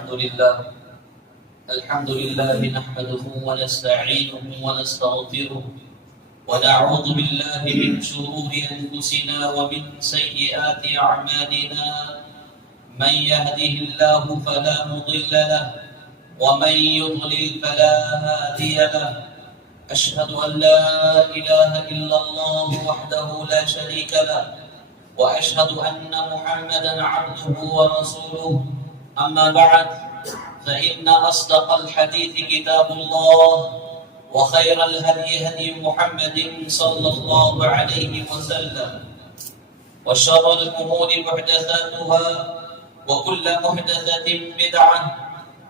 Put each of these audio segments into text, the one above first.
الحمد لله نحمده ونستعينه ونستغفره ونعوذ بالله من شرور أنفسنا ومن سيئات أعمالنا من يهده الله فلا مضل له ومن يضلل فلا هادي له أشهد أن لا إله إلا الله وحده لا شريك له وأشهد أن محمدا عبده ورسوله أما بعد فإن أصدق الحديث كتاب الله وخير الهدي هدي محمد صلى الله عليه وسلم وشر الأمور محدثاتها وكل محدثة بدعة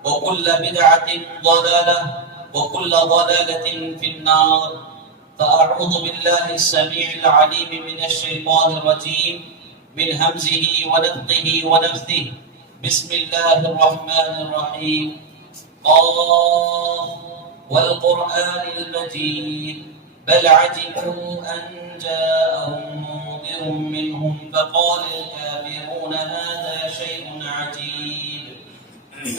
وكل بدعة ضلالة وكل ضلالة في النار فأعوذ بالله السميع العليم من الشيطان الرجيم من همزه ونفخه ونفثه بسم الله الرحمن الرحيم قاف والقرآن المجيد بل عجبوا أن جاءهم منذر منهم فقال الكافرون هذا شيء عجيب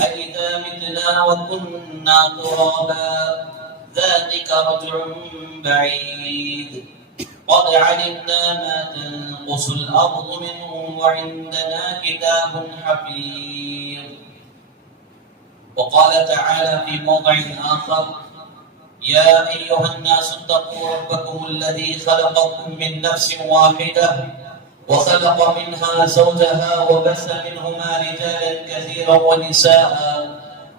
أإذا متنا وكنا ترابا ذلك رجع بعيد قد علمنا ما تنقص الأرض منهم وعندنا كتاب حفيظ. وقال تعالى في موضع آخر يا أيها الناس اتقوا ربكم الذي خلقكم من نفس واحدة وخلق منها زوجها وبث منهما رجالا كثيرا ونساء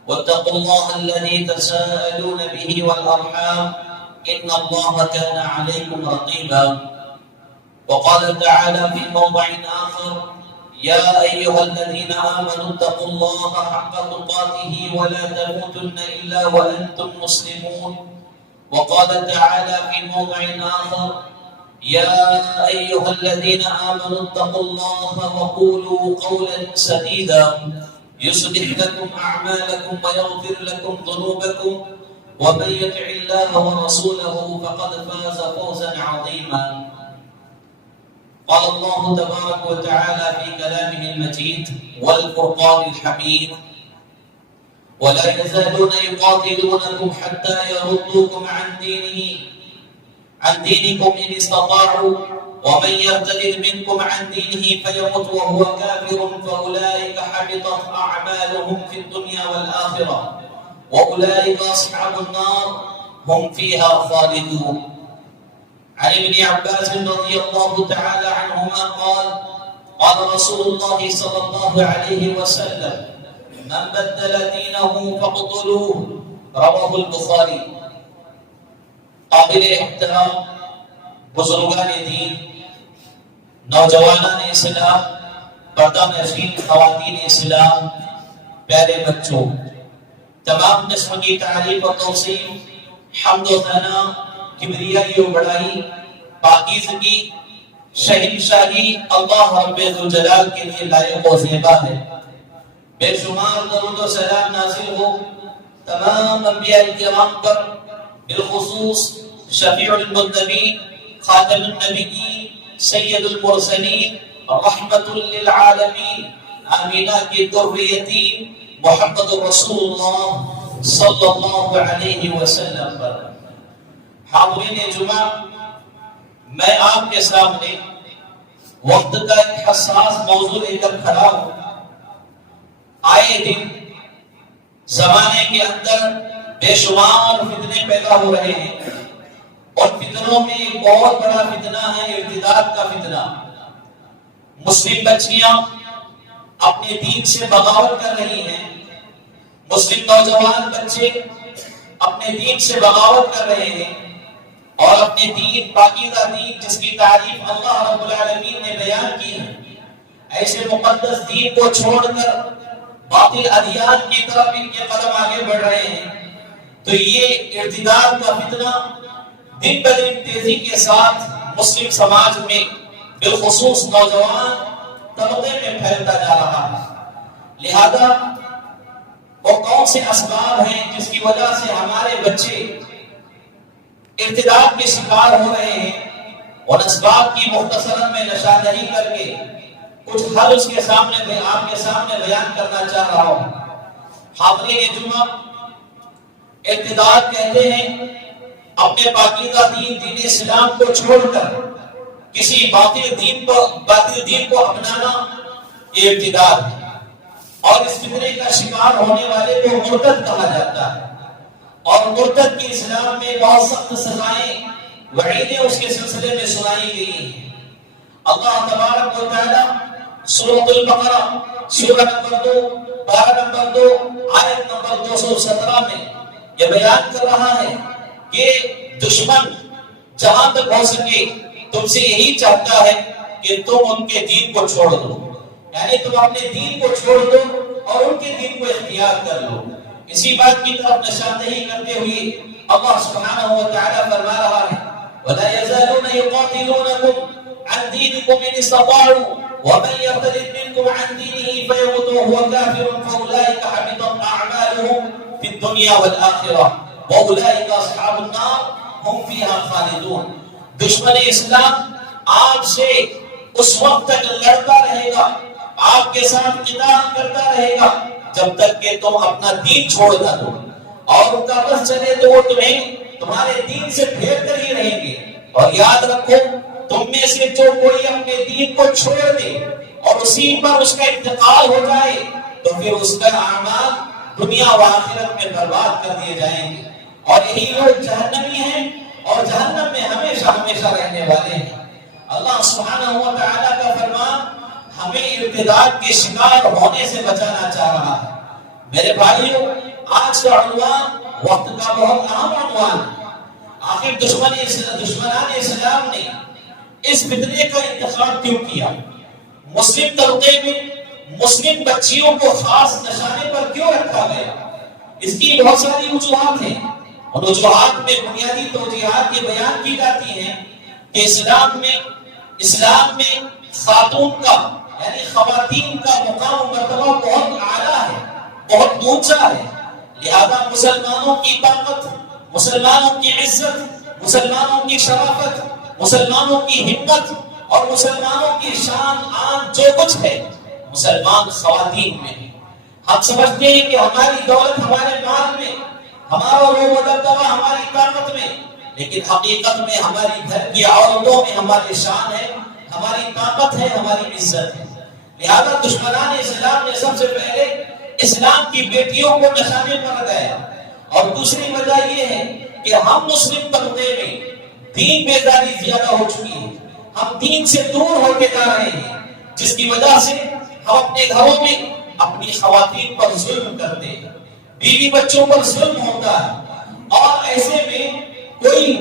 واتقوا الله الذي تساءلون به والأرحام إن الله كان عليكم رقيبا. وقال تعالى في موضع آخر يا أيها الذين آمنوا اتقوا الله حق تقاته ولا تموتن إلا وأنتم مسلمون. وقال تعالى في موضع آخر يا أيها الذين آمنوا اتقوا الله وقولوا قولا سديدا يصلح لكم أعمالكم ويغفر لكم ذنوبكم ومن يطع الله ورسوله فقد فاز فوزا عظيما. قال الله تبارك وتعالى في كلامه المجيد والفرقان الحميد ولا يزالون يقاتلونكم حتى يردوكم عن دينكم إن استطاعوا ومن يرتد منكم عن دينه فيمت وهو كافر فأولئك حبطت أعمالهم في الدنيا والآخرة وأولئك أصحاب النار هم فيها خالدون. عن ابن عباس رضي الله تعالى عنهما قال قال رسول الله صلى الله عليه وسلم من بدل دينه فاقتلوه رواه البخاري. قابل احترام بزرگان دین، نوجوانان اسلام، پردہ نشین خواتین اسلام، پیارے بچوں، تمام نسل کی تعریف و توصیف، حمد و ثنا، کبریائی و بڑائی، پاکیزگی، شہنشاہی اللہ رب ذوالجلال کے لیے لائق و زیبا ہے۔ بے شمار درود و سلام نازل ہو تمام انبیاء کرام پر، بالخصوص شفیع المذنبین، خاتم النبیین، سید المرسلین، رحمت للعالمین، آمینہ کی ذریتین، محمد رسول اللہ صلی اللہ علیہ وسلم پر۔ حاضرین جمعہ، میں آپ کے سامنے وقت کا ایک حساس موضوع لے کر کھڑا ہوں۔ آئے دن زمانے کے اندر بے شمار فتنے پیدا ہو رہے ہیں، اور فتنوں میں ایک بہت بڑا فتنہ ہے ارتداد کا فتنہ۔ مسلم بچیاں اپنے دین سے بغاوت کر رہی ہیں، مسلم نوجوان بچے اپنے دین سے بغاوت کر رہے ہیں، اور اپنے دین، پاکیزہ دین جس کی تعریف اللہ رب العالمین نے بیان کی ہے، ایسے مقدس دین کو چھوڑ کر باطل ادیان کی طرف ان کے قدم آگے بڑھ رہے ہیں۔ تو یہ ارتداد کا فتنہ دن بدن تیزی کے ساتھ مسلم سماج میں بالخصوص نوجوان طبقے میں پھیلتا جا رہا ہے۔ لہذا وہ کون سے اسباب ہیں جس کی وجہ سے ہمارے بچے ارتداد کے شکار ہو رہے ہیں، اور اسباب کی مختصراً میں نشاندہی کر کے کچھ حل اس کے سامنے آپ کے سامنے بیان کرنا چاہ رہا ہوں۔ حاضرین جمعہ، ارتداد کہتے ہیں اپنے پاکیزہ دین اسلام کو چھوڑ کر کسی باطل دین کو اپنانا، یہ ارتداد ہے، اور اس فتنے کا شکار ہونے والے کو مرتد کہا جاتا ہے، اور مرتد کی اسلام میں بہت سخت سزائیں وعیدیں اس کے سلسلے میں سنائی گئی ہیں۔ اللہ تبارک و تعالی سورۃ البقرہ سورہ نمبر 2 پارہ نمبر 2 آیت نمبر 217 میں یہ بیان کر رہا ہے کہ دشمن جہاں تک ہو سکے تم سے یہی چاہتا ہے کہ تم ان کے دین کو چھوڑ دو، یعنی تم اپنے دین کو چھوڑ دو اور ان کے دین کو اختیار کر لو۔ اسی بات کی طرف نشاندہی کرتے ہوئے اللہ سبحانہ و تعالی فرما رہا ہے وَلَا يَزَالُونَ يُقَاتِلُونَكُمْ عَنْ دِينِكُمْ إِنِ اسْتَطَاعُوا وَمَنْ يَرْتَدِدْ مِنْكُمْ عَنْ دِينِهِ فَيَمُتْ وَهُوَ كَافِرٌ فَأُولَٰئِكَ حَبِطَتْ أَعْمَالُهُمْ فِي الدُّنْيَا وَالْآخِرَةِ وَأُولَٰئِكَ أَصْحَابُ النَّارِ هُمْ فِيهَا خَالِدُونَ۔ دشمن اسلام آپ سے اس وقت تک لڑتا رہے گا، آپ کے ساتھ قتال کرتا رہے گا جب تک کہ تم اپنا دین چھوڑ نہ دو، اور ان کا بس چلے تو وہ تمہیں تمہارے دین سے پھیر کر ہی رہیں گے۔ اور یاد رکھو، تم میں سے جو کوئی اپنے دین کو چھوڑ دے اور اسی پر اس کا انتقال ہو جائے تو پھر اس کا اعمال دنیا و آخرت میں برباد کر دیے جائیں گے، اور یہی لوگ جہنمی ہیں اور جہنم میں ہمیشہ ہمیشہ رہنے والے ہیں۔ اللہ سبحانہ و تعالیٰ کا فرمان ہمیں ارتداد کے شکار ہونے سے بچانا چاہ رہا ہے۔ میرے بھائیوں، آج کا عنوان وقت کا بہت اہم عنوان ہے۔ آخر دشمنان اسلام نے اس فتنے کا انتخاب کیوں کیا؟ مسلم طبقے میں مسلم بچیوں کو خاص نشانے پر کیوں رکھا گیا؟ اس کی بہت ساری وجوہات ہیں، اور وجوہات میں بنیادی توجیہات یہ بیان کی جاتی ہیں کہ اسلام میں خاتون کا یعنی خواتین کا مقام و مرتبہ بہت اعلیٰ ہے، بہت اونچا ہے، لہذا مسلمانوں کی طاقت، مسلمانوں کی عزت، مسلمانوں کی شرافت، مسلمانوں کی ہمت اور مسلمانوں کی شان آن جو کچھ ہے مسلمان خواتین میں ہے۔ ہم سمجھتے ہیں کہ ہماری دولت ہمارے مال میں، ہمارا روب و دبدبہ ہماری طاقت میں، لیکن حقیقت میں ہماری گھر کی عورتوں میں ہماری شان ہے، ہماری طاقت ہے، ہماری عزت ہے۔ لہذا دشمنان اسلام نے سب سے پہلے اسلام کی بیٹیوں کو نشانے پر لگایا، اور دوسری وجہ یہ ہے کہ ہم مسلم طبقے میں دین بیداری زیادہ ہو چکی ہے، ہم دین سے دور ہو کے جا رہے ہیں، جس کی وجہ سے ہم اپنے گھروں میں اپنی خواتین پر ظلم کرتے ہیں، بیوی بچوں پر ظلم ہوتا ہے، اور ایسے میں کوئی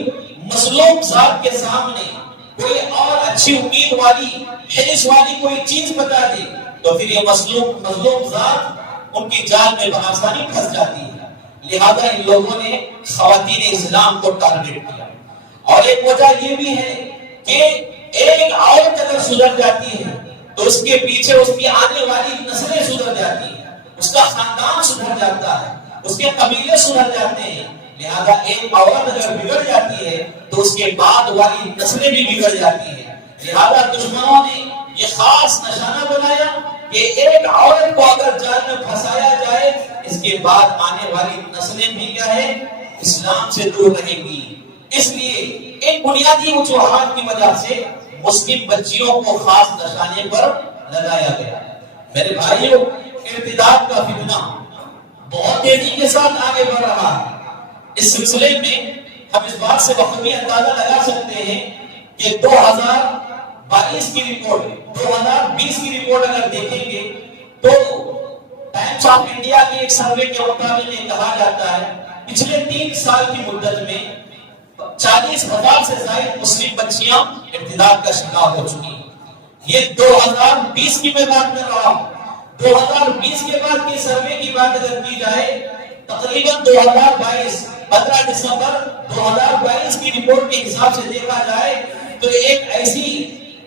مظلوم ذات کے سامنے کوئی اور اچھی امید والی حرص والی کوئی چیز بتا دے تو پھر یہ مظلوم ذات ان کی جال میں بآسانی پھنس جاتی ہے۔ لہذا ان لوگوں نے خواتین اسلام کو ٹارگٹ کیا، اور ایک وجہ یہ بھی ہے کہ ایک عورت اگر سدھر جاتی ہے تو اس کے پیچھے اس کی آنے والی نسلیں سدھر جاتی ہیں، اس کا خاندان سدھر جاتا ہے، اس کے قبیلے سدھر جاتے ہیں۔ لہذا ایک عورت اگر بگڑ جاتی ہے تو اس کے بعد والی نسلیں بھی بگڑ جاتی ہیں۔ لہذا دشمنوں نے یہ خاص نشانہ بنایا کہ ایک عورت کو اگر جال میں پھنسایا جائے اس کے بعد آنے والی نسلیں بھی کیا ہے اسلام سے دور رہیں گی۔ اس لیے ایک بنیادی وجوہات کی وجہ سے مسلم بچیوں کو خاص نشانے پر لگایا گیا۔ میرے بھائیوں، ارتداد کا فتنہ بہت تیزی کے ساتھ آگے بڑھ رہا ہے۔ اس سلسلے میں ہم اس بات سے بخوبی اندازہ لگا سکتے ہیں کہ 2022 کی رپورٹ 2020 کی رپورٹ اگر دیکھیں گے تو ٹائمز آف انڈیا کے ایک سروے کے مطابق یہ کہا جاتا ہے پچھلے 3 سال کی مدت میں 40,000 سے زائد مسلم بچیاں ارتداد کا شکار ہو چکی ہیں۔ یہ 2020 کی میں بات کر رہا ہوں۔ 2020 کے بعد کی سروے کی بات اگر کی جائے تقریباً 2022 15 دسمبر 2022 کی رپورٹ کے حساب سے دیکھا جائے تو ایک ایسی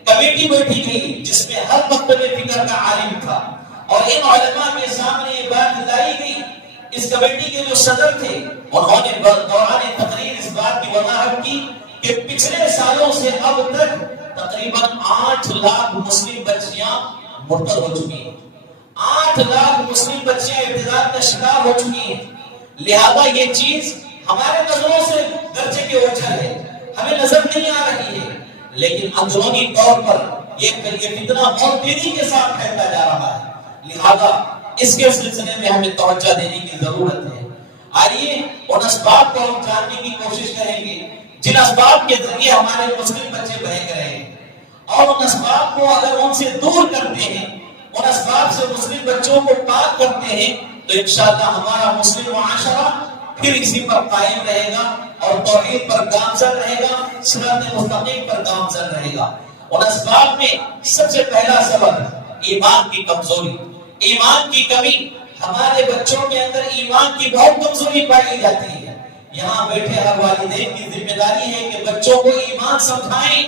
کمیٹی بیٹھی گئی جس میں ہر مکتب فکر کا عالم تھا، اور ان علماء کے سامنے یہ بات لائی گئی۔ اس کمیٹی کے جو صدر تھے انہوں نے دوران تقریر اس بات کی وضاحت کی کہ پچھلے سالوں سے اب تک تقریباً 8 لاکھ مسلم بچیاں مرتد ہو چکی ہیں۔ 8 لاکھ مسلم بچیاں ارتداد کا شکار خراب ہو چکی ہے، لہذا یہ چیز ہمارے نظروں سے درجے کے اوجھل ہے، ہمیں نظر نہیں آ رہی ہے، لیکن اندرونی طور پر یہ فتنہ بہت تیزی کے ساتھ پھیلتا جا رہا ہے، لہذا اس کے سلسلے میں ہمیں توجہ دینے کی ضرورت ہے۔ آئیے ان اسباب کو ہم جاننے کی کوشش کریں گے جن اسباب کے ذریعے ہمارے مسلم بچے بہک رہے ہیں، اور ان اسباب کو اگر ان سے دور کرتے ہیں، ان اسباب سے مسلم بچوں کو پاک کرتے ہیں، تو انشاءاللہ ہمارا مسلم معاشرہ پھر اسی پر قائم رہے گا اور توحید پر گامزن رہے گا، صراط مستقیم پر گامزن رہے گا۔ ان اسباب میں سب سے پہلا سبب ایمان کی کمزوری، ایمان کی کمی۔ ہمارے بچوں کے اندر ایمان کی بہت کمزوری پائی جاتی ہے۔ یہاں بیٹھے ہر والدین کی ذمہ داری ہے کہ بچوں کو ایمان سمجھائیں،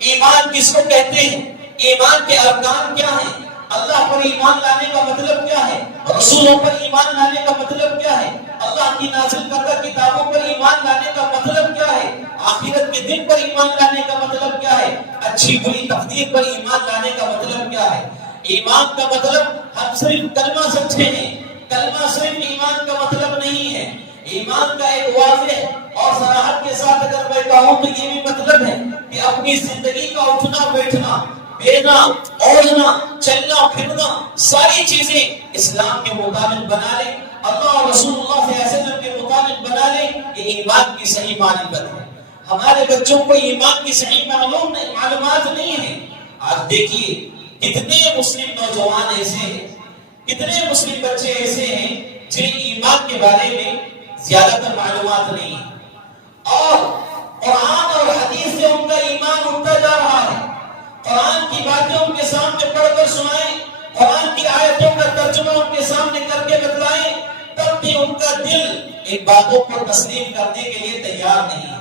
ایمان کس کو کہتے ہیں، ایمان کے ارکان کیا ہیں، اللہ پر ایمان لانے کا مطلب کیا ہے، رسولوں پر ایمان لانے کا مطلب کیا ہے، اللہ کی نازل کردہ کتابوں پر ایمان لانے کا مطلب کیا ہے، آخرت کے دن پر ایمان لانے کا مطلب کیا ہے، اچھی بری تقدیر پر ایمان لانے کا مطلب کیا ہے۔ ایمان کا مطلب ہم صرف کلمہ سمجھے ہیں، کلمہ صرف ایمان کا مطلب نہیں ہے۔ ایمان کا ایک واضح اور صراحت کے ساتھ اگر میں کہوں تو یہ بھی مطلب ہے کہ اپنی زندگی کا اٹھنا بیٹھنا، بینا اوڑھنا، چلنا پھرنا، ساری چیزیں اسلام کے مطابق بنا لیں، اللہ اور رسول اللہ صلی اللہ علیہ وسلم کے مطابق بنا لیں، یہ ایمان کی صحیح معرفت ہے۔ ہمارے بچوں کو ایمان کی صحیح معلومات نہیں ہے۔ آج دیکھیے کتنے مسلم نوجوان ایسے ہیں، کتنے مسلم بچے ایسے ہیں جنہیں ایمان کے بارے میں زیادہ تر معلومات نہیں ہے، اور قرآن اور حدیث سے ان کا ایمان اٹھتا جا رہا ہے۔ قرآن کی باتیں ان کے سامنے پڑھ کر سنائیں، قرآن کی آیتوں کا ترجمہ ان کے سامنے کر کے بتلائیں، تب بھی ان کا دل ان باتوں کو تسلیم کرنے کے لیے تیار نہیں ہے۔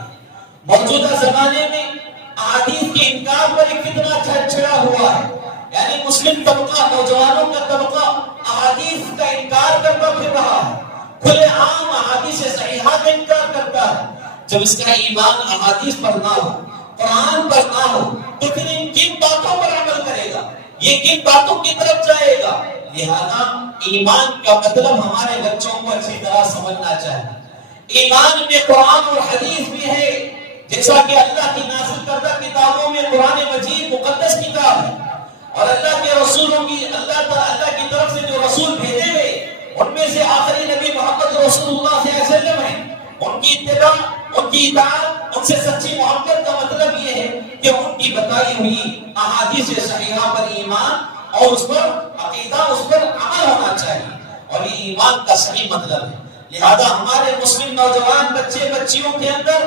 موجودہ زمانے میں احادیث کے انکار پر ایک فتنہ چھڑا ہوا ہے، یعنی مسلم طبقہ، نوجوانوں کا طبقہ احادیث کا انکار کرتا پھر رہا ہے، کھلے عام احادیث صحیحہ کا انکار کرتا ہے۔ جب اس کا ایمان احادیث پر نہ ہو، قرآن پر نہ ہو، تو پھر ان کن باتوں پر عمل کرے گا، یہ کن باتوں کی طرف جائے گا؟ لہذا ایمان کا مطلب ہمارے بچوں کو اچھی طرح سمجھنا چاہیے۔ ایمان میں قرآن اور حدیث بھی ہے، جیسا کہ اللہ کی نازل کردہ کتابوں میں قرآن مجید مقدس کتاب ہے، اور اللہ کے رسولوں کی اللہ کی طرف سے جو رسول بھیجے گئے ان میں سے آخری نبی محمد رسول اللہ صلی اللہ علیہ وسلم ہے۔ ان کی اتباع، ان کی اطاعت، ان سے سچی محبت کا مطلب یہ ہے کہ ان کی بتائی ہوئی احادیث صحیحہ پر ایمان اور اس پر عقیدہ، اس پر عمل ہونا چاہیے، اور یہ ایمان کا صحیح مطلب ہے۔ لہذا ہمارے مسلم نوجوان بچے بچیوں کے اندر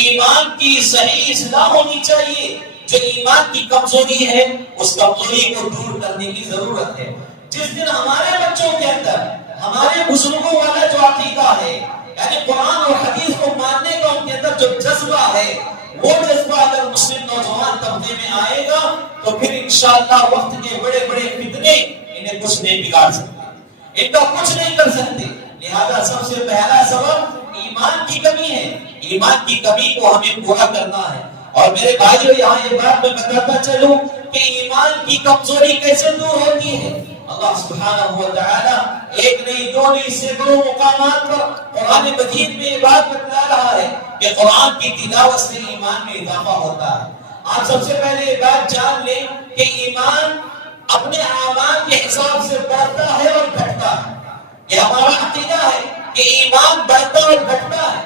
ایمان کی صحیح اصلاح ہونی چاہیے۔ جو ایمان کی کمزوری ہے اس کمزوری کو دور کرنے کی ضرورت ہے۔ جس دن ہمارے بچوں کے اندر ہمارے بزرگوں والا جو عقیدہ ہے، یعنی قرآن اور حدیث کو ماننے کا ان کے اندر جو جذبہ ہے، وہ جذبہ اگر مسلم نوجوان طبقے میں آئے گا تو پھر انشاءاللہ وقت کے بڑے بڑے فتنے انہیں کچھ نہیں بگاڑ سکتے، ان کا کچھ نہیں کر سکتے۔ لہذا سب سے پہلا سبب ایمان کی کمی ہے، ایمان کی کمی کو ہمیں پورا کرنا ہے۔ اور میرے بھائیو، یہاں یہ بات میں بتاتا چلوں کہ ایمان کی کمزوری کیسے دور ہوتی ہے۔ اللہ سبحانہ و تعالی ایک نہیں دو نہیں سینکڑوں مقامات پر قرآن مجید میں یہ بات بتلا رہا ہے کہ قرآن کی تلاوت سے ایمان میں اضافہ ہوتا ہے۔ آپ سب سے پہلے یہ بات جان لیں کہ ایمان اپنے اعمال کے حساب سے بڑھتا ہے اور گھٹتا ہے۔ یہ ہمارا عقیدہ ہے کہ ایمان بڑھتا اور گھٹتا ہے۔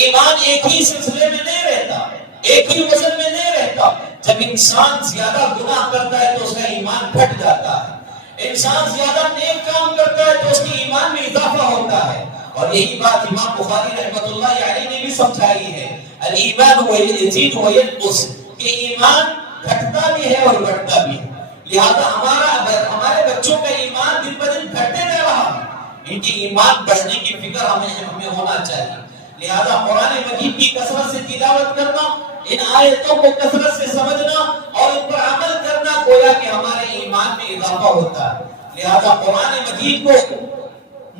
ایمان ایک ہی سلسلے میں نہیں رہتا، ایک ہی وزن میں نہیں رہتا۔ جب انسان زیادہ گناہ کرتا ہے تو اس کا ایمان گھٹ جاتا ہے، انسان زیادہ نیک کام کرتا ہے تو اس کی ایمان میں اضافہ ہوتا ہے۔ اور یہی بات امام بخاری رحمۃ اللہ علیہ نے بھی سمجھائی ہے، الایمان یزید و ینقص، کہ ایمان گھٹتا بھی ہے اور بڑھتا بھی ہے۔ لہذا ہمارے بچوں کا ایمان دن بدن گھٹتے جا رہا ہے، ان کی ایمان بڑھنے کی فکر ہمیں ہونا چاہیے۔ لہذا قرآن مجید کی کثرت سے تلاوت کرنا، ان آیتوں کو کثرت سے سمجھنا اور ان پر عمل کرنا گویا کہ ہمارے ایمان میں اضافہ ہوتا ہے۔ لہذا قرآن مجید کو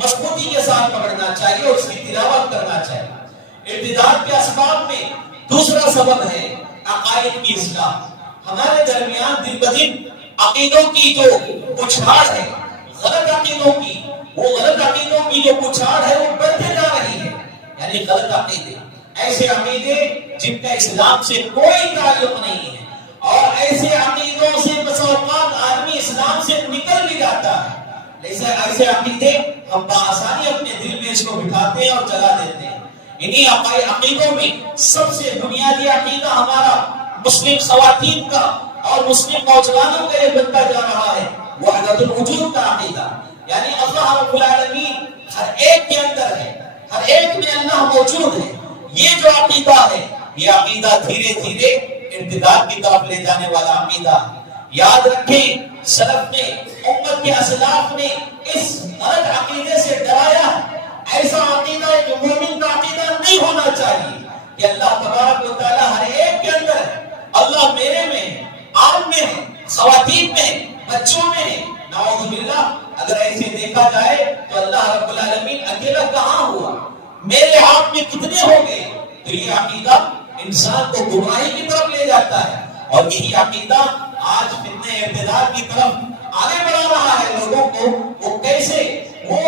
مضبوطی کے ساتھ پکڑنا چاہیے اور اس کی تلاوت کرنا چاہیے۔ ارتداد کے اسباب میں دوسرا سبب ہے عقائد کی اصلاح۔ ہمارے درمیان دن بدن عقیدوں کی جو اچھاڑ ہے، غلط عقیدوں کی، وہ غلط عقیدوں کی جو پچھاڑ ہے وہ بڑھتے جا رہی ہے. یعنی غلط عقیدے، ایسے عقیدے جن کا اسلام سے کوئی تعلق نہیں ہے، اور ایسے عقیدوں سے بس اوقات آدمی اسلام سے نکل بھی جاتا ہے. ایسے عقیدے ہم بآسانی اپنے دل میں اس کو بٹھاتے ہیں اور جلا دیتے ہیں. انہی عقیدوں میں سب سے بنیادی عقیدہ ہمارا مسلم خواتین کا اور مسلم نوجوانوں کا یہ بنتا جا رہا ہے وحدت الوجود کا عقیدہ. یعنی اللہ رب العالمین ہر ایک کے اندر ہے، ہر ایک میں اللہ موجود ہے. یہ جو عقیدہ ہے، یہ عقیدہ دھیرے دھیرے ارتداد کی طرف لے جانے والا عقیدہ ہے. یاد رکھیں، سلف نے، امت کے اسلاف نے اس غلط عقیدے سے ڈرایا. ایسا عقیدہ ایک مومن کا عقیدہ نہیں ہونا چاہیے کہ اللہ تبارک و تعالیٰ ہر ایک کے اندر ہے. اللہ میرے میں ہے، آپ میں ہے، خواتین میں، بچوں میں ہے. نعوذ باللہ، اگر ایسے دیکھا جائے تو اللہ رب العالمین اکیلا کہاں ہوا؟ میرے آپ میں کتنے ہو گئے؟ تو یہ عقیدہ انسان کو گمراہی کی طرف لے جاتا ہے. اور یہی عقیدہ آج فتنہ ارتداد کی طرف آگے بڑھا رہا ہے لوگوں کو. وہ کیسے؟ وہ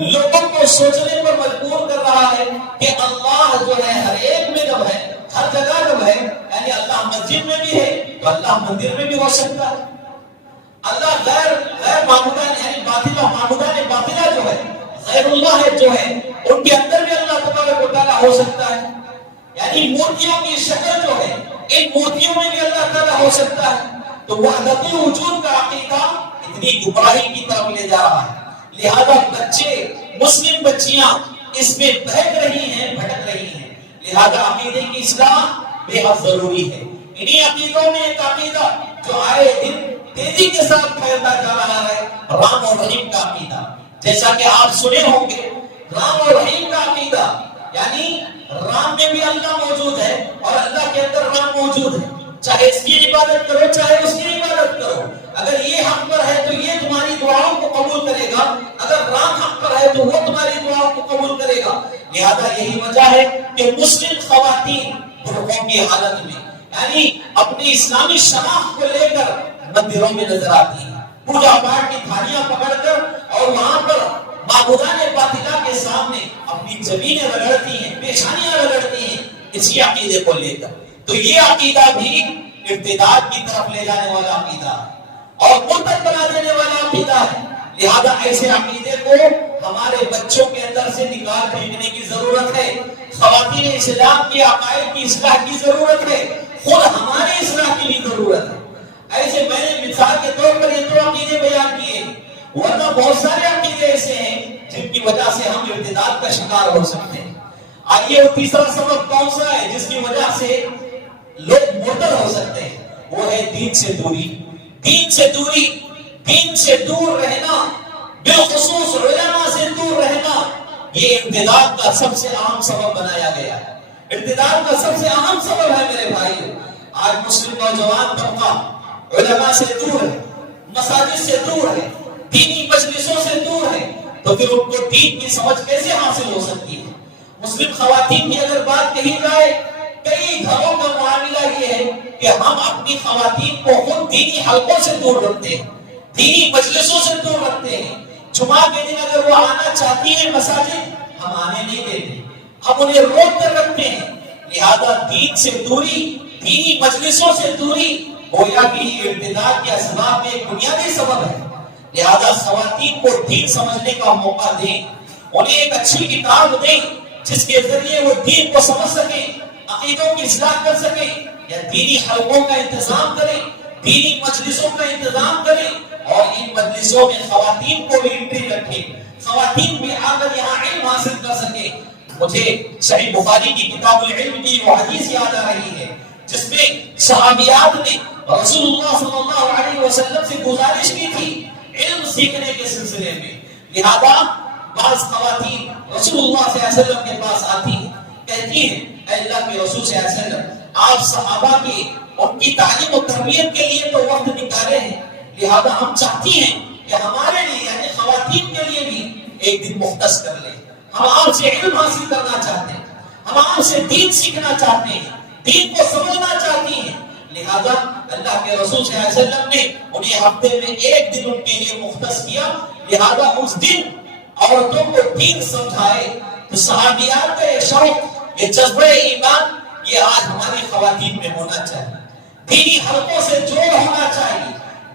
لوگوں کو سوچنے پر مجبور کر رہا ہے کہ اللہ جو ہے ہر ایک میں جب ہے، ہر جگہ جب ہے، یعنی اللہ مسجد میں بھی ہے تو اللہ مندر میں بھی ہو سکتا ہے. اللہ غیر معبودان یعنی معبودان باطلہ جو ہے، غیر اللہ ہے جو ہے، ان کے اندر بھی اللہ تبارک و تعالیٰ ہو سکتا ہے. یعنی مورتیوں کی شکل جو ہے، ان مورتیوں میں بھی اللہ تعالیٰ ہو سکتا ہے. تو وحدت وجود کا عقیدہ اتنی گمراہی کی طرف لے جا رہا ہے. لہذا بچے، مسلم بچیاں اس میں بہک رہی ہیں، بھٹک رہی ہیں. لہذا عقیدے کی اصلاح بے حد ضروری ہے. انہی عقیدوں میں ایک عقیدہ جو آئے دن تیزی کے ساتھ پھیلتا جا رہا ہے، رام اور رحیم کا عقیدہ. جیسا کہ آپ سنے ہوں گے، رام اور رحیم کا عقیدہ یعنی رام میں بھی اللہ موجود ہے اور اللہ کے اندر رام موجود ہے. چاہے اس کی عبادت کرو، چاہے اس کی عبادت کرو. اگر یہ حق پر ہے تو یہ تمہاری دعاؤں کو قبول کرے گا، اگر رام حق پر ہے تو وہ تمہاری دعاؤں کو قبول کرے گا. لہذا یہی وجہ ہے کہ مسلم خواتین برقعوں کی حالت میں یعنی اپنی اسلامی شناخت کو لے کر مندروں میں نظر آتی ہیں، پوجا پاٹ کی تھالیاں پکڑ کر، اور وہاں پر معبودان باطلہ کے سامنے اپنی زمینیں رگڑتی ہیں، پیشانیاں رگڑتی ہیں اسی عقیدے کو لے کر. تو یہ عقیدہ بھی ارتداد کی طرف لے جانے والا عقیدہ ہے اور مرتد بنا دینے والا عقیدہ ہے. لہذا ایسے عقیدے کو ہمارے بچوں کے اندر سے نکال پھینکنے کی ضرورت ہے. خواتین اسلام کے عقائد کی اصلاح کی ضرورت ہے، خود ہمارے اصلاح کی بھی ضرورت ہے. ایسے میں نے مثال کے طور پر یہ دو عقیدے بیان کیے، ورنہ بہت سارے عقیدے ایسے ہیں جن کی وجہ سے ہم ارتداد کا شکار ہو سکتے ہیں. آئیے وہ تیسرا سبب کون سا ہے جس کی وجہ سے لوگ مرتد ہو سکتے ہیں؟ وہ ہے دین سے دوری. دین سے دوری، دین سے دور رہنا، بالخصوص علماء سے دور رہنا، یہ ارتداد کا سب سے اہم سبب بنایا گیا ہے. ارتداد کا سب سے اہم سبب ہے میرے بھائی. آج مسلم نوجوان طبقہ علماء سے دور ہے، مساجد سے دور ہے، دینی مجلسوں سے دور ہے، تو پھر ان کو دین کی سمجھ کیسے حاصل ہو سکتی ہے؟ مسلم خواتین کی اگر بات کہی جائے، کئی گھروں کا معاملہ یہ ہے کہ ہم اپنی خواتین کو خود دینی حلقوں سے دور رکھتے ہیں، دینی مجلسوں سے دور رکھتے ہیں. جمعہ کے دن اگر وہ آنا چاہتی ہیں مساجد، ہم آنے نہیں دیتے، ہم انہیں روک کر رکھتے ہیں. لہذا دین سے دوری، دینی مجلسوں سے دوری گویا کہ ارتداد کے اسباب میں ایک بنیادی سبب ہے. لہذا خواتین کو دین سمجھنے کا موقع دیں، انہیں ایک اچھی کتاب دیں جس کے ذریعے وہ دین کو سمجھ سکیں، عقیدوں کی اصلاح کر سکیں، یا دینی حلقوں کا انتظام کریں، دینی مجلسوں کا انتظام کریں، اور ان مجلسوں میں خواتین کو بھی انٹری رکھیں، خواتین بھی آ کر یہاں علم حاصل کر سکیں. مجھے صحیح بخاری کی کتاب العلم کی وہ حدیث یاد آ رہی ہے جس میں صحابیات نے رسول اللہ صلی اللہ علیہ وسلم سے گزارش کی تھی علم سیکھنے کے سلسلے میں. لہذا بعض خواتین رسول اللہ صلی اللہ علیہ وسلم کے پاس آتی ہیں، کہتی ہیں اے اللہ کے رسول صلی اللہ علیہ وسلم، آپ صحابہ کی ان کی تعلیم و تربیت کے لیے تو وقت نکالے ہیں، لہذا ہم چاہتی ہیں کہ ہمارے لیے یعنی خواتین کے لیے بھی ایک دن مختص کر لیں. ہم آپ سے علم حاصل کرنا چاہتے ہیں، ہم آپ سے دین سیکھنا چاہتے ہیں، دین کو سمجھنا چاہتی ہیں. لہذا اللہ کے رسول صلی اللہ علیہ وسلم نے انہیں ہفتے میں ایک دن ان کے لیے مختص کیا. لہذا اس دن عورتوں کو دین سمجھائے، تو صحابیات کا یہ شوق، یہ جذبہ ایمان، یہ آج ہماری خواتین میں ہونا چاہیے۔ دینی حلقوں سے جوڑ ہونا چاہیے،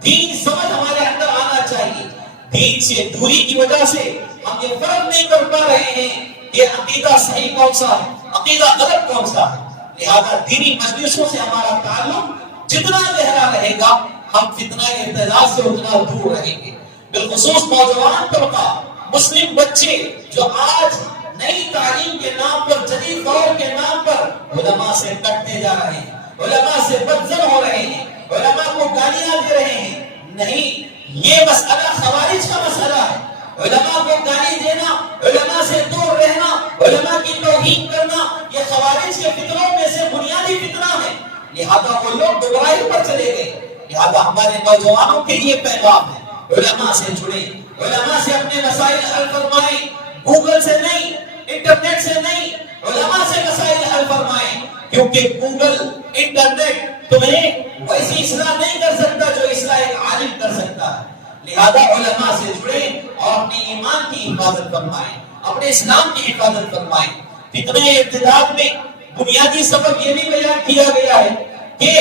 دین سمجھ ہمارے اندر آنا چاہیے۔ دین سے دوری کی وجہ سے ہم یہ فرق نہیں کر پا رہے ہیں کہ عقیدہ صحیح کون سا ہے، عقیدہ غلط کون سا ہے۔ لہذا دینی مجلسوں سے ہمارا تعلق جتنا گہرا رہے گا، ہم فتنہ ابتداء سے اتنا دور رہیں گے۔ بالخصوص نوجوان طبقہ، مسلم بچے جو آج نئی تعلیم کے نام پر، جدید دور کے نام پر علماء سے کٹتے جا رہے ہیں، علماء سے بدزن ہو رہے ہیں، علماء کو گالیاں دے رہے ہیں۔ نہیں، یہ مسئلہ خوارج کا مسئلہ ہے۔ علماء کو گالی دینا، علماء سے دور رہنا، علماء کی توہین کرنا، یہ خوارج کے فتنوں میں سے بنیادی فتنہ ہے۔ لہذا وہ لوگ گمراہی پر چلے گئے۔ لہذا ہمارے نوجوانوں کے لیے پیغام ہے، علماء سے جڑے، علماء سے اپنے مسائل حل فرمائیں، گوگل سے نہیں، انٹرنیٹ سے نہیں، علماء سے مسائل حل فرمائیں، کیونکہ گوگل، انٹرنیٹ تمہیں ویسی اصلاح نہیں کر سکتا جو اصلاح ایک عالم کر سکتا ہے۔ لہذا علماء سے جڑیں اور اپنی ایمان کی حفاظت فرمائیں، اپنے اسلام کی حفاظت فرمائیں۔ فتنہ ارتداد میں بنیادی سبب یہ بھی بیان کیا گیا ہے کہ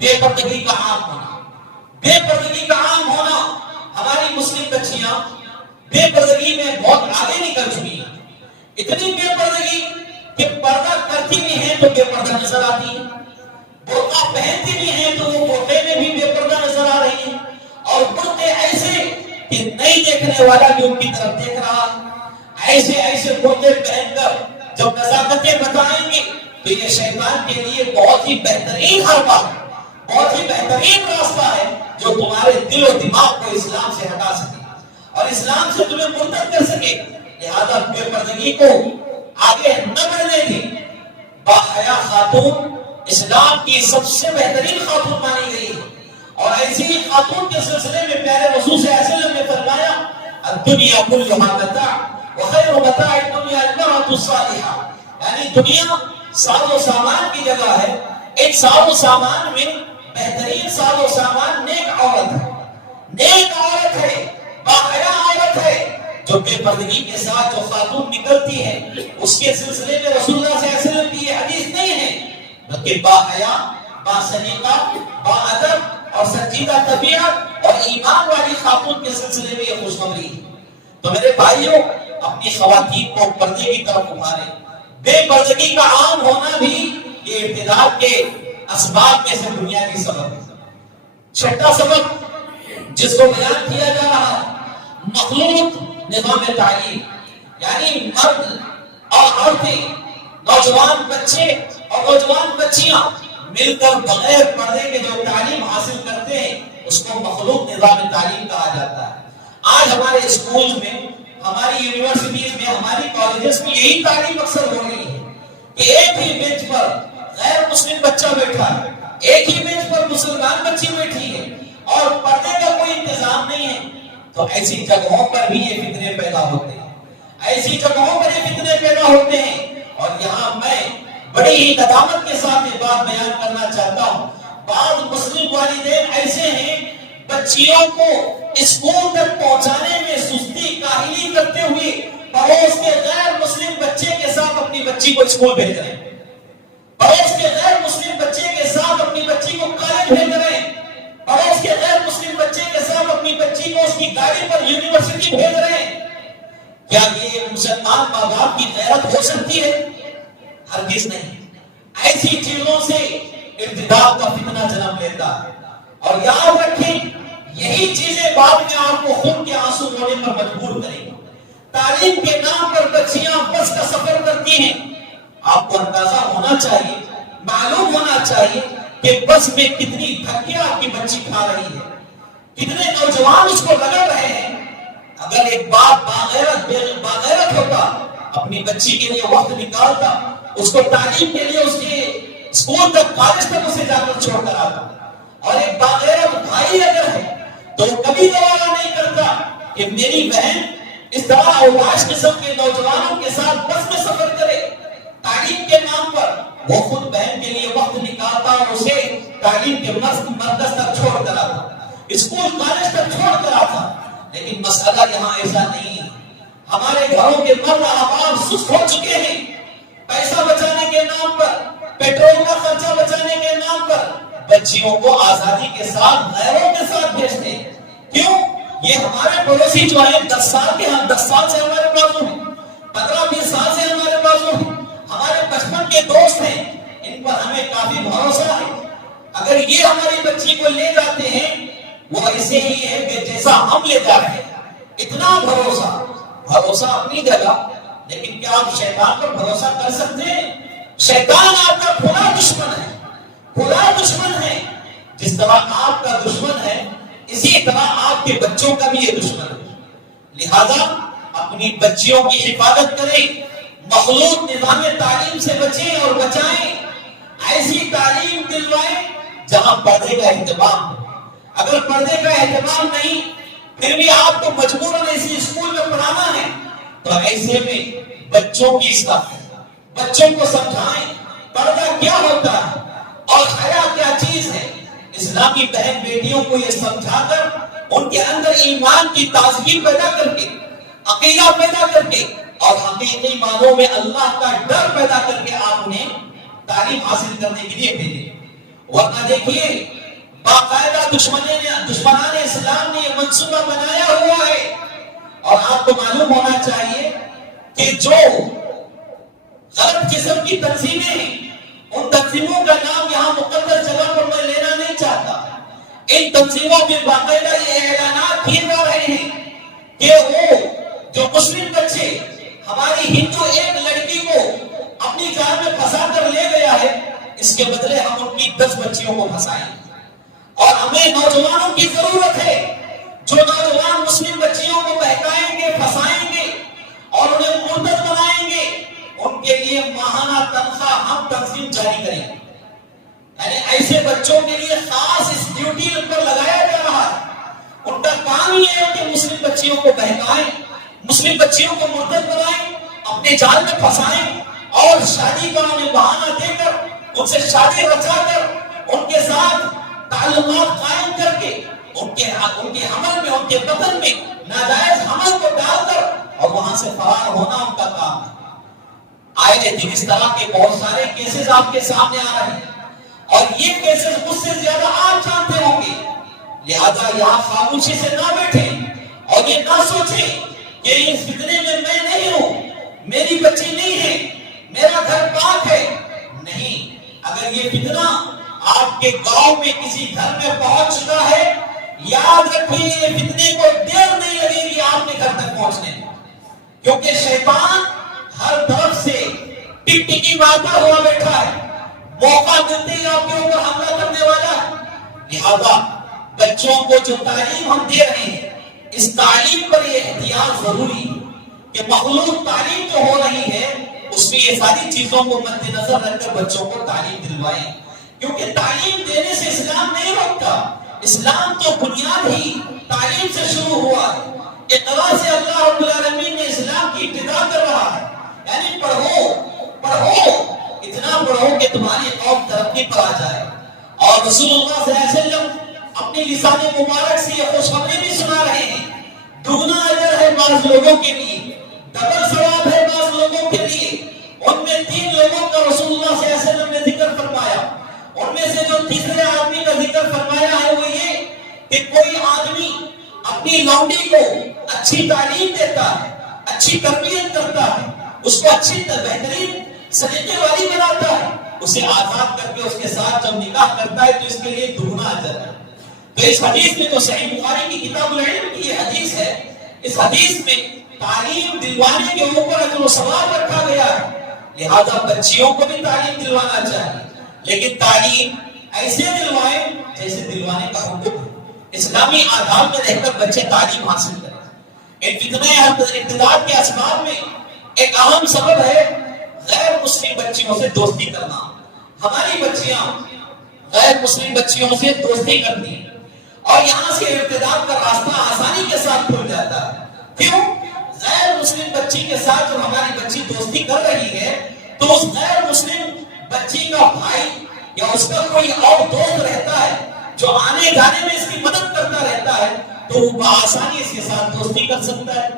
بے پردگی کا عام ہونا، بے پردگی کا عام ہونا۔ ہماری مسلم بچیاں بے پردگی میں بہت آگے نکل چکی ہیں، اتنی بے پردگی کہ پردہ کرتی بھی ہیں تو بے پردہ نظر آتی ہے، برقع پہنتی بھی ہیں تو وہ برقعے میں بھی بے پردہ نظر آ رہی ہیں، اور برقعے ایسے کہ نہیں دیکھنے والا بھی ان کی طرف دیکھ رہا، ایسے ایسے برقعے پہن کر جب نزاکتیں بتائیں گے تو یہ شیطان کے لیے بہت ہی بہترین حربہ ہے، بہت ہی بہترین راستہ ہے جو تمہارے دل و دماغ کو اسلام سے ہٹا سکے اور اسلام سے تمہیں مرتد کر سکے۔ لہذا بے پردگی کو آگے نہ بڑھنے دی۔ باحیا خاتون اسلام کی سب سے بہترین خاتون مانی گئی ہے، اور ایسی ہی خاتون کے سلسلے میں پیارے رسول صلی اللہ علیہ وسلم نے فرمایا الدنیا کلھا متاع وخیر متاع الدنیا المرأة الصالحہ، یعنی دنیا ساز و سامان کی جگہ ہے، ان ساز و سامان میں بہترین ساز و سامان نیک عورت ہے، نیک عورت ہے، باحیا عورت ہے۔ جو بے پردگی کے ساتھ جو خاتون نکلتی ہے اس کے سلسلے میں رسول اللہ صلی اللہ علیہ وسلم کی یہ حدیث نہیں ہے، بلکہ باحیا، باسلیقہ، باادب اور سنجیدہ طبیعت اور ایمان والی خاتون کے سلسلے میں یہ خوشخبری ہے۔ تو میرے بھائیوں، اپنی خواتین کو پردے کی طرف ابھاریں۔ بے پردگی کا عام ہونا بھی یہ ارتداد کے اسباب میں سے بنیادی سبب ہے۔ چھٹا سبب جس کو بیان کیا جا رہا ہے، مخلوط نظام تعلیم، یعنی مرد اور عورتیں، نوجوان بچے اور نوجوان بچیاں مل کر بغیر پردے کے جو تعلیم حاصل کرتے ہیں اس کو مخلوط نظام تعلیم کہا جاتا ہے۔ آج ہمارے اسکول میں، ہماری یونیورسٹیز میں، ہماری کالجز میں یہی تعلیم اکثر ہو رہی ہے کہ ایک ہی بینچ پر غیر مسلم بچہ بیٹھا ہے، ایک ہی بینچ پر مسلمان بچی بیٹھی ہے، اور پردے کا کوئی انتظام نہیں ہے۔ تو ایسی جگہوں پر بھی یہ فتنے پیدا ہوتے ہیں، ایسی جگہوں پر یہ فتنے پیدا ہوتے ہیں۔ اور یہاں میں بڑی ہی ندامت کے ساتھ یہ بات بیان کرنا چاہتا ہوں، بعض مسلم والدین ایسے ہیں بچیوں کو اسکول تک پہنچانے میں سستی کاہلی کرتے ہوئے پڑوس کے غیر مسلم بچے کے ساتھ اپنی بچی کو اسکول بھیج رہے ہیں، پڑوس کے غیر مسلم بچے کے ساتھ اپنی بچی کو کالج بھیج رہے ہیں، پڑوس کے غیر مسلم بچے کے ساتھ اپنی بچی کو اس کی گاڑی پر یونیورسٹی بھیج رہے ہیں۔ کیا یہ مسلمان ماں باپ کی غیرت ہو سکتی ہے؟ ہرگز نہیں۔ ایسی چیزوں سے ارتداد کا فتنہ جنم لیتا ہے، اور یاد رکھیں یہی چیزیں بعد میں آپ کو خون کے آنسو رونے پر مجبور کریں گی۔ تعلیم کے نام پر بچیاں بس کا سفر کرتی ہیں، آپ کو اندازہ ہونا چاہیے، معلوم ہونا چاہیے کہ بس میں کتنی دھکیاں آپ کی بچی کھا رہی ہے، کتنے نوجوان اس کو رگڑ رہے ہیں۔ اگر ایک باپ باغیرت ہوتا، اپنی بچی کے لیے وقت نکالتا، اس کو تعلیم کے لیے اس کے اسکول تک، کالج تک اسے جا کر چھوڑ کر آتا، اور ایک باغیرت بھائی اگر ہے تو وہ کبھی گوارا نہیں کرتا کہ میری بہن اس طرح اوباش قسم کے نوجوانوں کے ساتھ بس میں سفر کرے۔ تعلیم کے نام پر وہ خود بہن کے لیے وقت نکالتا اور اسے تعلیم کے مرکز تک چھوڑ کر آتا، اسکول کالج تک چھوڑ کر آتا۔ لیکن مسئلہ یہاں ایسا نہیں ہے، ہمارے گھروں کے مرد احباب سست ہو چکے ہیں، پیسہ بچانے کے نام پر، پیٹرول کا خرچہ بچانے کے نام پر بچیوں کو آزادی کے ساتھ غیروں کے ساتھ بھیجتے ہیں۔ کیوں؟ یہ ہمارے پڑوسی جو ہیں 10 سال کے، ہم 10 سال سے ہمارے بازو ہیں، 15-20 سال سے ہمارے بازو ہیں، ہمارے بچپن کے دوست ہیں، ان پر ہمیں کافی بھروسہ ہے۔ اگر یہ ہماری بچی کو لے جاتے ہیں، وہ ایسے ہی ہے کہ جیسا ہم لے جا رہے ہیں۔ اتنا بھروسہ اپنی جگہ، لیکن کیا آپ شیطان پر بھروسہ کر سکتے ہیں؟ شیطان آپ کا کھلا دشمن ہے، کھلا دشمن ہے۔ جس طرح آپ کا دشمن ہے، اسی طرح آپ کے بچوں کا بھی یہ دشمن ہے۔ لہذا اپنی بچیوں کی حفاظت کریں، مخلوط نظام تعلیم سے بچیں اور بچائیں، ایسی تعلیم دلوائیں جہاں پردے کا اہتمام ہو۔ اگر پردے کا اہتمام نہیں، پھر بھی آپ کو مجبوراً ایسی اسکول میں پڑھانا ہے، تو ایسے میں بچوں کی اصلاح کریں، بچوں کو سمجھائیں پردہ کیا ہوتا ہے اور حیا کیا چیز ہے۔ اسلامی بہن بیٹیوں کو یہ سمجھا کر ان کے اندر ایمان کی تازگی پیدا کر کے، عقیدہ پیدا کر کے اور حقیقی معنوں میں اللہ کا ڈر پیدا کر کے آپ انہیں تعلیم حاصل کرنے کے لیے بھیجیں۔ ورنہ دیکھیے باقاعدہ دشمنان اسلام نے یہ منصوبہ بنایا ہوا ہے، اور آپ کو معلوم ہونا چاہیے کہ جو غلط قسم کی تنظیمیں ہیں، ان تنظیموں کا نام یہاں مقدس جگہ پر میں لینا نہیں چاہتا، ان تنظیموں میں باقاعدہ یہ اعلانات کیے جا رہے ہیں کہ وہ جو مسلم بچے ہماری ہندو ایک لڑکی کو اپنی جان میں پھنسا کر لے گیا ہے، اس کے بدلے ہم ان کی 10 بچیوں کو پھنسائیں، اور ہمیں نوجوانوں کی ضرورت ہے جو نوجوان مسلم بچیوں کو بہکائیں گے، پھنسائیں گے اور انہیں مرتد بنائیں گے، ان کے لیے ماہانہ تنخواہ ہم تنظیم جاری کریں گے۔ یعنی ایسے بچوں کے لیے خاص اس ڈیوٹی پر لگایا جا رہا ہے، ان کا کام یہ ہے کہ مسلم بچیوں کو بہکائیں، مسلم بچیوں کو مرتد بنائیں، اپنے جال میں پھنسائیں اور شادی کا انہیں بہانہ دے کر، ان سے شادی رچا کر، ان کے ساتھ تعلقات قائم کر کے، ان کے حمل میں، ان کے بدن میں ناجائز حمل کو ڈال کر اور وہاں سے فرار ہونا ان کا کام ہے۔ آئے دن اس طرح کے بہت سارے کیسز آپ کے سامنے آ رہے ہیں، اور یہ کیسز مجھ سے زیادہ آپ جانتے ہوں گے، لہذا یہاں خاموشی سے نہ بیٹھیں اور یہ نہ سوچیں کہ اس فتنے میں میں نہیں ہوں، میری بچی نہیں ہے، میرا گھر پاک ہے۔ نہیں، اگر یہ فتنہ آپ کے گاؤں میں کسی گھر میں پہنچ چکا ہے، یاد رکھیے یہ فتنے کو دیر نہیں لگے گی آپ کے گھر تک پہنچنے میں، کیونکہ شیطان ہر طرف سے ٹک ٹکی مارتا ہوا بیٹھا ہے، موقع ملتے ہی آپ کے اوپر حملہ کرنے والا ہے۔ لہذا بچوں کو جو تعلیم ہم دے رہے ہیں، اس تعلیم پر یہ احتیاط ضروری ہے کہ مخلوط تعلیم جو ہو رہی ہے اس میں یہ ساری چیزوں کو مد نظر رکھ کر بچوں کو تعلیم دلوائیں، کیونکہ تعلیم دینے سے اسلام نہیں روکتا، اسلام تو بنیاد ہی تعلیم سے شروع ہوا ہے۔ اقرا سے اللہ رب العالمین نے اسلام کی ابتدا کر رہا ہے، یعنی پڑھو، اتنا پڑھو کہ تمہاری قوم ترقی پر آ جائے۔ اور رسول اللہ صلی اللہ علیہ وسلم اپنی لسان مبارک سے یہ خوشخبری بھی سنا رہے ہیں، دگنا اجر ہے بعض لوگوں کے لیے، ڈبل ثواب ہے بعض لوگوں کے لیے۔ ان میں 3 لوگوں کا رسول اللہ صلی اللہ علیہ وسلم نے ذکر فرمایا، ان میں سے جو تیسرے آدمی کا ذکر فرمایا ہے وہ یہ کہ کوئی آدمی اپنی لونڈی کو اچھی تعلیم دیتا ہے، اچھی تربیت کرتا ہے، اس کو اچھی بہترین سلیقے والی بناتا ہے، اسے آزاد کر کے اس کے ساتھ جب نکاح کرتا ہے تو اس کے لیے دگنا اجر ہے۔ تو اس حدیث میں جو صحیح بخاری کی کتاب العلم کی یہ حدیث ہے، اس حدیث میں تعلیم دلوانے کے اوپر اجر و ثواب رکھا گیا ہے، لہذا بچیوں کو بھی تعلیم دلوانا چاہیے، لیکن تعلیم ایسے دلوائیں جیسے دلوانے کا حکم ہے، اسلامی آداب میں رہ کر بچے تعلیم حاصل کریں۔ ان فتنے ارتداد کے اسباب میں ایک اہم سبب ہے غیر مسلم بچیوں سے دوستی کرنا۔ ہماری بچیاں غیر مسلم بچیوں سے دوستی کرتی ہیں اور یہاں سے ارتداد کا راستہ آسانی کے ساتھ کھل جاتا ہے۔ کیوں؟ غیر مسلم بچی کے ساتھ جب ہماری بچی دوستی کر رہی ہے تو اس غیر مسلم بچی کا بھائی یا اس کا کوئی اور دوست رہتا ہے جو آنے جانے میں اس کی مدد کرتا رہتا ہے، تو وہ بآسانی اس کے ساتھ دوستی کر سکتا ہے۔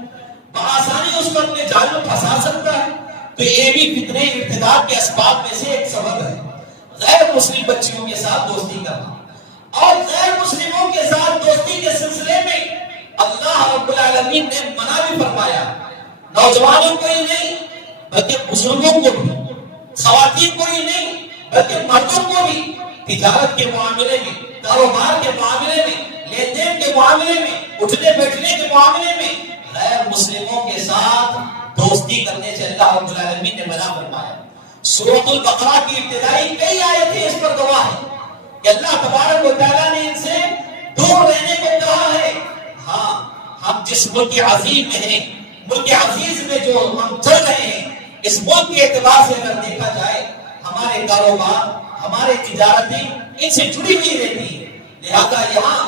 بآسانی اس کو اپنے جال میں پھنسا سکتا ہے. تو یہ بھی فتنے ارتداد کے اسباب میں سے ایک سبب ہے. غیر مسلم بچیوں کے ساتھ دوستی کرنا. اور غیر مسلموں کے ساتھ دوستی کے سلسلے میں اللہ رب العالمین نے منع بھی فرمایا. نوجوانوں کو ہی نہیں بلکہ بزرگوں کو بھی، خواتین کو ہی نہیں بلکہ مردوں کو بھی تجارت کے معاملے میں، کاروبار کے معاملے میں، لین دین کے معاملے میں، اٹھنے بیٹھنے کے معاملے میں غیر مسلموں کے ساتھ دوستی کرنے سے اللہ رب العالمین نے منع فرمایا. سورۃ البقرہ کی ابتدائی کئی آیتیں اس پر گواہ ہیں کہ اللہ تبارک و تعالیٰ نے ان سے دور رہنے کو کہا ہے. ہاں، ہم جس ملک عظیم میں ہیں، ملک عزیز میں جو ہم چل رہے ہیں، اس ملک کے اعتبار سے اگر دیکھا جائے ہمارے کاروبار، ہمارے تجارتیں ان سے جڑی ہوئی رہتی ہیں. لہذا یہاں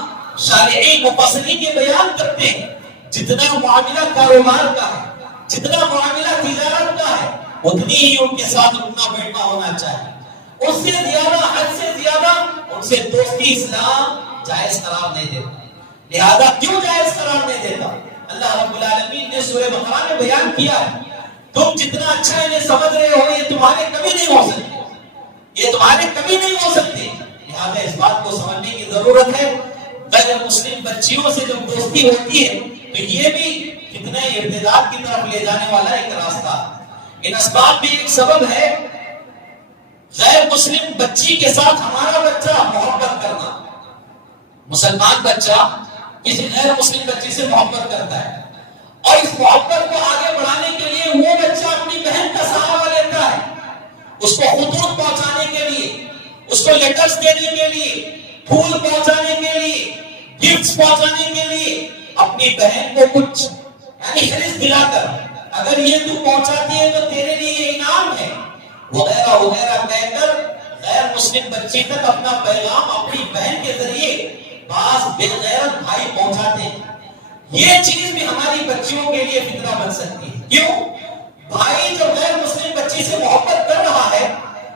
شارعین مفسرین یہ بیان کرتے ہیں جتنا معاملہ کاروبار کا ہے، جتنا معاملہ تجارت کا ہے، اتنی ہی ان کے ساتھ اٹھنا بیٹھنا ہونا چاہیے. اس سے زیادہ، حد سے زیادہ ان سے دوستی اسلام جائز قرار نہیں دیتا. لہذا کیوں جائز قرار نہیں دیتا؟ اللہ رب العالمین نے سورہ بقرہ میں بیان کیا ہے تم جتنا اچھا انہیں سمجھ رہے ہو یہ تمہارے کبھی نہیں ہو سکتے، یہ تمہارے کبھی نہیں ہو سکتے. لہذا اس بات کو سمجھنے کی ضرورت ہے. غیر مسلم بچیوں سے جب دوستی ہوتی ہے تو یہ بھی کتنے ارتداد کی طرف لے جانے والا ایک راستہ. ان اسباب بھی ایک سبب ہے غیر مسلم بچی کے ساتھ ہمارا بچہ محبت کرنا. مسلمان بچہ کسی غیر مسلم بچی سے محبت کرتا ہے اور اس محبت کو آگے بڑھانے کے لیے وہ بچہ اپنی بہن کا سہارا لیتا ہے. اس کو خطوط پہنچانے کے لیے، اس کو لیٹرز دینے کے لیے، پھول پہنچانے کے لیے، گفٹس پہنچانے کے لیے اپنی بہن کو کچھ یعنی خرید دلا کر اگر یہ تو پہنچاتی ہے تو تیرے لیے یہ انعام ہے وغیرہ وغیرہ کہہ کر غیر مسلم بچی تک اپنا پیغام اپنی بہن کے ذریعے بعض بے غیرت بھائی پہنچاتے ہیں. یہ چیز بھی ہماری بچیوں کے لیے فتنہ بن سکتی ہے. کیوں؟ بھائی جب غیر مسلم بچی سے محبت کر رہا ہے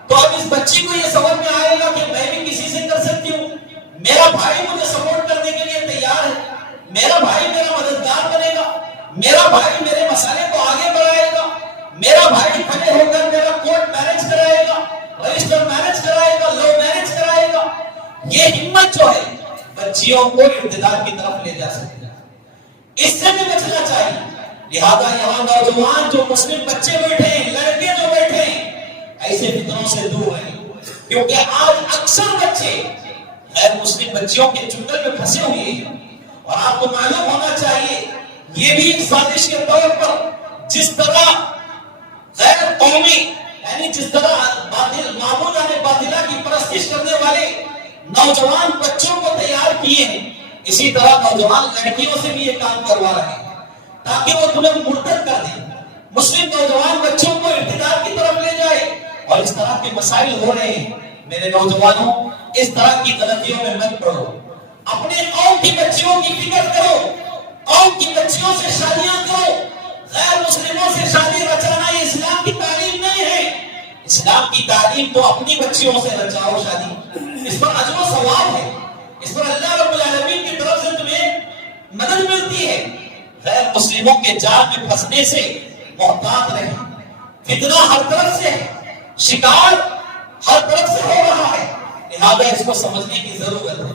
تو اب اس بچی کو یہ سمجھ میں آئے گا کہ میں بھی کسی سے کر سکتی ہوں، میرا بھائی مجھے سپورٹ کرنے کے لیے تیار ہے، میرا بھائی میرا مددگار بنے گا، میرا بھائی میرے مسئلے کو آگے بڑھائے گا، میرا بھائی کھڑے ہو کر میرا کورٹ میرج کرائے گا، رجسٹر میرج کرائے گا، لو میرج کرائے گا. یہ ہمت جو ہے بچیوں کو ارتداد کی طرف لے جا سکتی ہے. اس سے بھی بچنا چاہیے. لہذا یہاں نوجوان جو مسلم بچے بیٹھے ہیں، لڑکے جو بیٹھے ہیں، ایسے فتنوں سے دور ہیں. کیونکہ آج اکثر بچے غیر مسلم بچیوں کے چنگل میں پھنسے ہوئے ہیں. اور آپ کو معلوم ہونا چاہیے یہ بھی ایک سازش کے طور پر جس طرح غیر قومی یعنی جس طرح معبودان باطلہ کی پرستش کرنے والے نوجوان بچوں کو تیار کیے ہیں، اسی طرح نوجوان لڑکیوں سے بھی یہ کام کروا رہے ہیں تاکہ وہ تمہیں مرتد کر دیں، مسلم نوجوان بچوں کو ارتداد کی طرف لے جائے. اور اس طرح کے مسائل ہو رہے ہیں. میرے نوجوانوں اس طرح کی غلطیوں میں مت پڑو. اپنے قوم کی بچیوں کی فکر کرو، قوم کی بچیوں سے شادیاں کرو. غیر مسلموں سے شادی رچانا یہ اسلام کی تعلیم نہیں ہے. اسلام کی تعلیم تو اپنی بچیوں سے رچاؤ شادی، اس پر اجر و ثواب ہے، اس پر اللہ رب العالمین کی طرف سے تمہیں مدد ملتی ہے. غیر مسلموں کے جال میں پھنسنے سے محتاط رہیں. فتنہ ہر طرف سے ہے، شکار ہر طرف سے ہو رہا ہے. لہذا اس کو سمجھنے کی ضرورت ہے.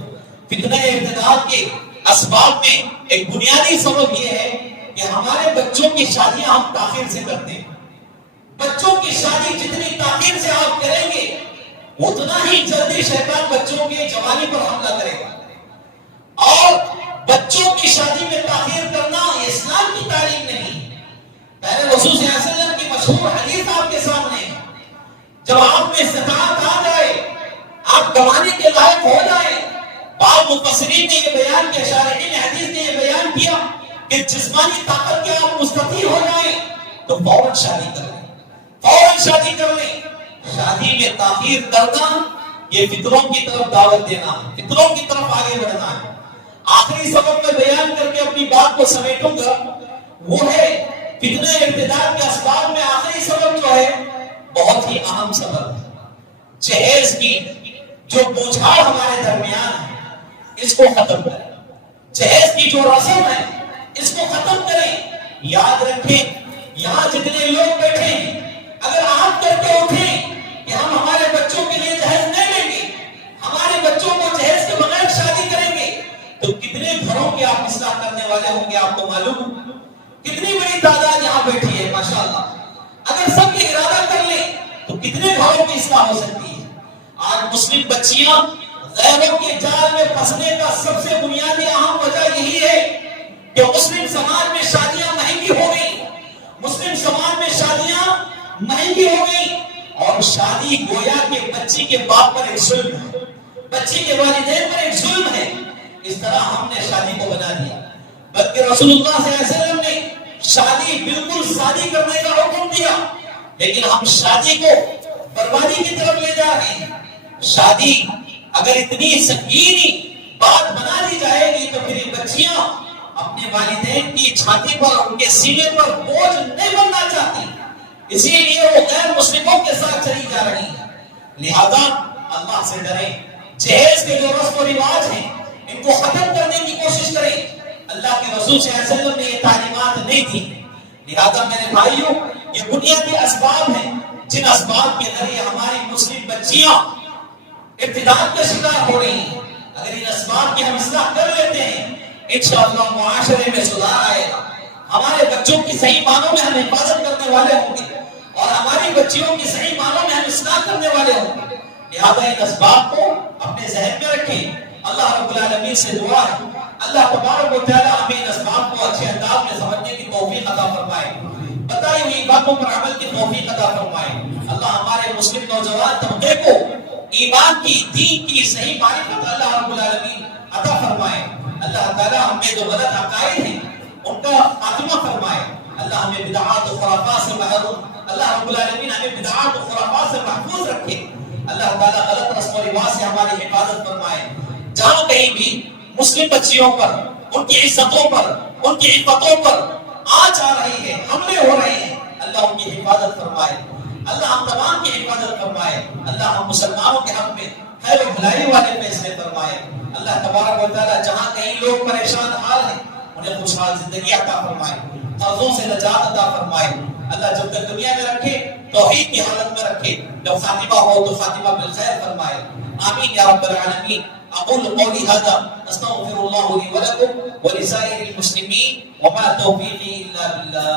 فتنہ ارتداد کے اسباب میں ایک بنیادی سبب یہ ہے کہ ہمارے بچوں کی شادیاں ہم تاخیر سے کرتے ہیں. بچوں کی شادی جتنی تاخیر سے آپ کریں گے اتنا ہی جلدی شیطان بچوں کی جوانی پر حملہ کرے گا. اور بچوں کی شادی میں تاخیر کرنا یہ اسلام کی تعلیم نہیں. پہلے رسول صلی اللہ علیہ وسلم کی مشہور حدیث آپ کے سامنے ہے. جب آپ میں استطاعت آ جائے، آپ کمانے کے لائق ہو جائے، بعض مفسرین نے یہ بیان کیا، شارحین حدیث نے یہ بیان کیا کہ جسمانی طاقت کے آپ مستطیع ہو جائیں تو فوراً شادی کر لیں، فوراً شادی کر لیں. شادی میں تاخیر کرنا یہ فطروں کی طرف دعوت دینا ہے، فطروں کی طرف آگے بڑھنا ہے. آخری سبب میں بیان کر کے اپنی بات کو سمیٹوں گا، وہ ہے فتنہ ارتداد کے اسباب میں آخری سبب جو ہے بہت ہی اہم سبب ہے. جہیز کی جو بوجھال ہمارے درمیان ہے اس کو ختم کریں. جہیز کی جو رسم ہے اس کو ختم کریں. یاد رکھیں یہاں جتنے لوگ بیٹھے ہیں اگر آپ کر کے اٹھیں کہ ہم ہمارے بچوں کے لیے جہیز نہیں لیں گے، ہمارے بچوں کو جہیز کے بغیر شادی کریں گے، تو کتنے گھروں کے آپ اصلاح کرنے والے ہوں گے آپ کو معلوم؟ کتنی بڑی تعداد یہاں بیٹھی ہے ماشاءاللہ۔ اگر سب یہ ارادہ کر لیں تو کتنے گھروں کی اصلاح ہو سکتی ہے۔ آج مسلم بچیاں غیروں کے جال میں پھنسنے کا سب سے بنیادی اہم وجہ یہی ہے کہ مسلم سماج میں شادیاں مہنگی ہو گئی، مسلم سماج میں شادیاں مہنگی ہو گئی، اور شادی گویا کہ بچی کے باپ پر ایک ظلم ہے، بچی کے والدین پر ایک ظلم ہے۔ اس طرح ہم نے شادی کو بنا دیا، بلکہ رسول اللہ صلی اللہ علیہ وسلم نے شادی بالکل شادی کرنے کا حکم دیا، لیکن ہم شادی کو بربادی کی طرف لے جا رہے ہیں۔ شادی اگر اتنی سنگینی بات بنا دی جائے گی تو پھر بچیاں اپنے والدین کی چھاتی پر، ان کے سینے پر بوجھ نہیں بننا چاہتی، اسی لیے وہ غیر مسلموں کے ساتھ چلی جا رہی ہے۔ لہذا اللہ سے ڈریں، جہیز کے جو رسم و رواج ہیں ان کو ختم کرنے کی کوشش کریں۔ اللہ کے رسول صلی اللہ علیہ وسلم نے یہ تعلیمات نہیں دی۔ لہذا میرے بھائیوں، یہ بنیادی اسباب ہیں جن اسباب کے ذریعے ہماری مسلم بچیاں ارتداد کا شکار ہو رہی ہیں۔ اگر ان اسباب کی ہم اصلاح کر لیتے ہیں انشاءاللہ معاشرے میں سدھار آئے گا، ہمارے بچوں کی صحیح معنوں میں ہم حفاظت کرنے والے ہوں گے، اور ہماری بچیوں کی صحیح معنوں میں ہم اصلاح کرنے والے ہوں گے۔ لہذا ان اسباب کو اپنے ذہن میں رکھیں۔ اللہ رب العالمین سے دعا ہے اللہ تبارک و تعالی ہمیں ان اسباب کو اچھے انداز میں سمجھنے کی توفیق عطا فرمائے، بتائی ہوئی باتوں پر عمل کی توفیق عطا فرمائے۔ اللہ ہمارے مسلم نوجوان طبقے کو ایمان کی، دین کی صحیح معرفت اللہ رب العالمین عطا فرمائے۔ اللہ تعالی ہمیں جو غلط عقائد ہیں ان کا خاتمہ فرمائے۔ اللہ ہمیں بدعات و خرافات سے محروم، اللہ رب العالمین ہمیں بدعات و خرافات سے محفوظ رکھے۔ اللہ تعالی غلط رسم و رواج سے ہماری حفاظت فرمائے۔ جہاں کہیں بھی مسلم بچیوں پر، ان کی عزتوں پر، ان کی عفتوں پر آنچ آ رہی ہے، حملے ہو رہے ہیں، اللہ ان کی حفاظت فرمائے۔ اللہ ہم تمام کی حفاظت فرمائے۔ اللہ ہم مسلمانوں کے حق میں خیر و بھلائی والے فیصلے فرمائے۔ اللہ تبارک و تعالی جہاں کہیں لوگ پریشان حال ہیں انہیں خوشحال زندگی عطا فرمائے، قرضوں سے نجات عطا فرمائے۔ اللہ جب تک دنیا میں رکھے توحید کی حالت میں رکھے، جب خاتمہ ہو تو خاتمہ بالخیر فرمائے۔ آمین یا رب العالمین۔ اقول قولی هذا استغفر الله لي ولكم ولسائر المسلمين وما توفيقي الا بالله۔